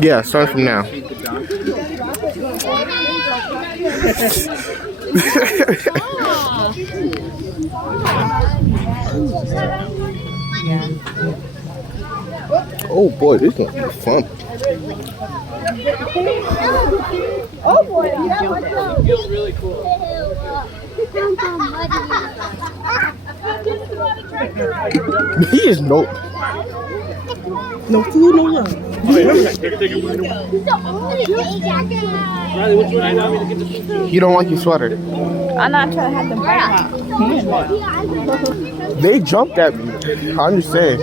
Yeah, start from now. Oh boy, this is gonna be fun. Oh boy, it feels really cool. He is no food, no love. You don't like your sweater. I'm not trying to have them bite out. They jumped at me. I understand.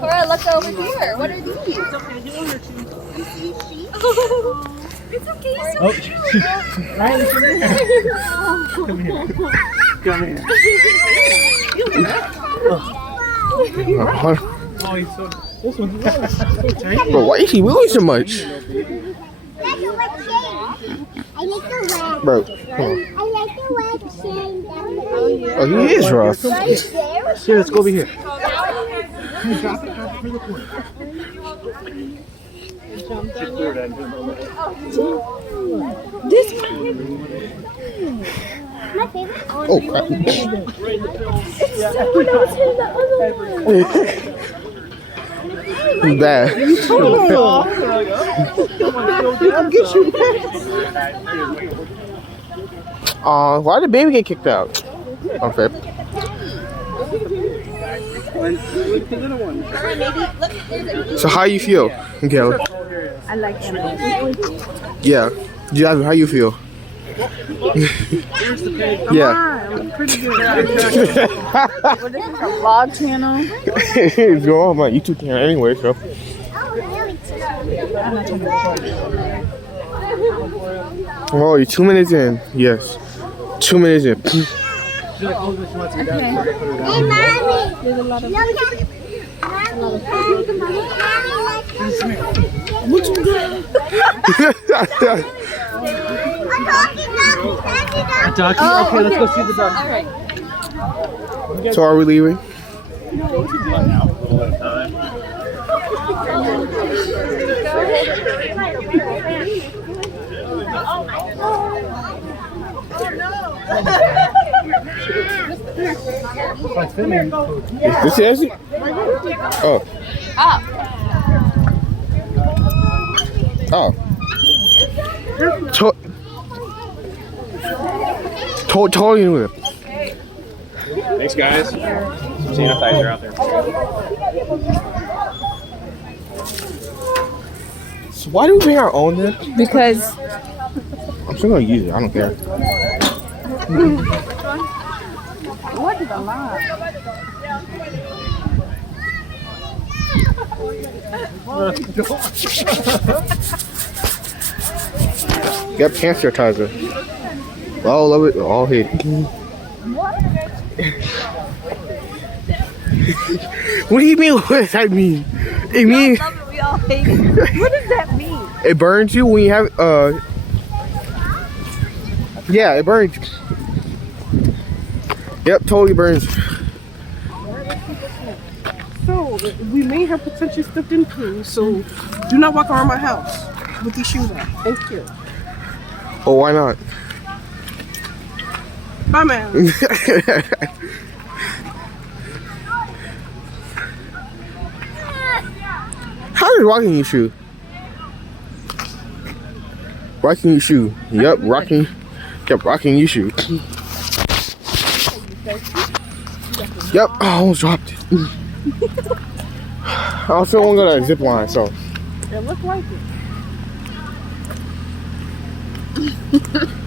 Cora, look over here. What are these? It's okay. Oh, Riley, come here. Come here. Oh, he's so. This one's so tiny. Bro, why is he moving so much? Bro, come on. Oh, he is rough. Here, let's go over here. Drop it for the corner. This Oh, crap. Bad. Why did the baby get kicked out? Unfair. So how you feel, Michaela? I like them. Yeah. Jasmine, how you feel? Yeah. Pretty good. What is this, a vlog channel? It's going on my YouTube channel anyway, so. Oh, you're 2 minutes in. Yes. 2 minutes in. Okay. Hey, Mommy. Ducky? Okay, let's go see the duck. So are we leaving? Is this it? Oh. Oh. Totally new it. Thanks, guys. Some sanitizer out there. So why do we bring our own then? Because I'm still gonna use it. I don't care. what is a lot? Yep, cancer tiger. All of it, all hit. What do you mean? What does that mean? It means We all hate it. What does that mean? it burns you when you have yeah, it burns you. Yep, totally burns. So, we may have potentially stepped into, so do not walk around my house with these shoes on. Thank you. Oh, why not? Bye, man. How is rocking your shoe? Rocking your shoe. Yep, rocking. Kept rocking your shoe. Yep, I almost dropped it. I also want to go to that zip line, so. It looked like it.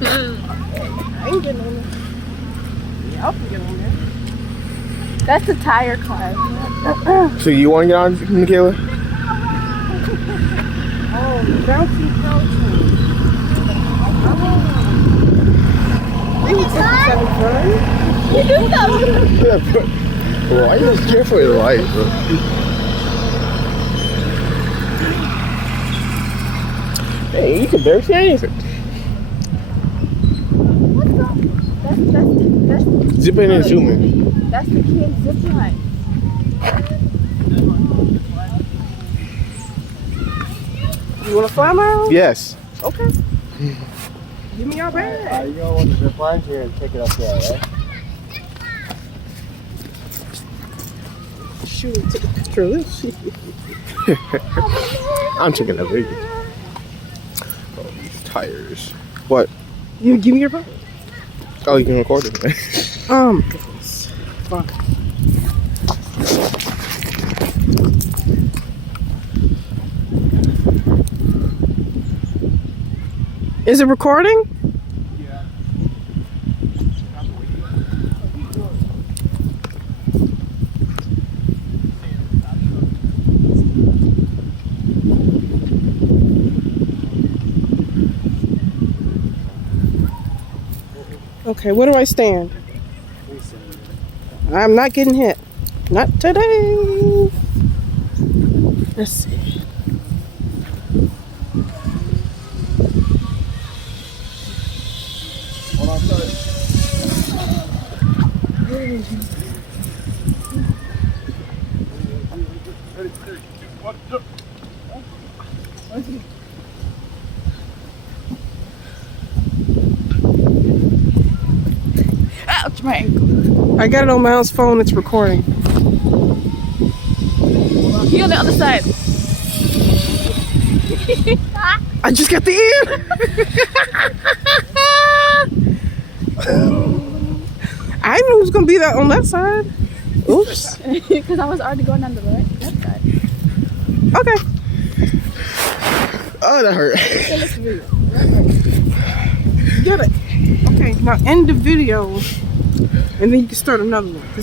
I ain't getting on there. Yeah, I'll get on there. That's the tire car. So you want to get on, Michaela? Oh, bouncy couch. Maybe 67 front. Yeah, but why are you so scared for your life, bro? Hey, you can barely say anything. That's Zip in and zoom in. That's the kid's zip line. You want to fly now? Yes. Okay. Give me your bag. You go on the zip lines here and take it up there, right? Shoot, take a picture of this. I'm taking a video. Oh, these tires. What? You give me your phone. Oh, you can record it. Goodness. Fine. Is it recording? Yeah. Okay, where do I stand? I'm not getting hit. Not today. Let's see. Hold on, sorry. Ouch, my ankle. I got it on Miles' phone. It's recording. He on the other side. I just got the ear. I knew it was gonna be that on that side. Oops. Because I was already going on the left side. Okay. Oh, that hurt. Get it. Okay. Now end the video, and then you can start another one. 'Cause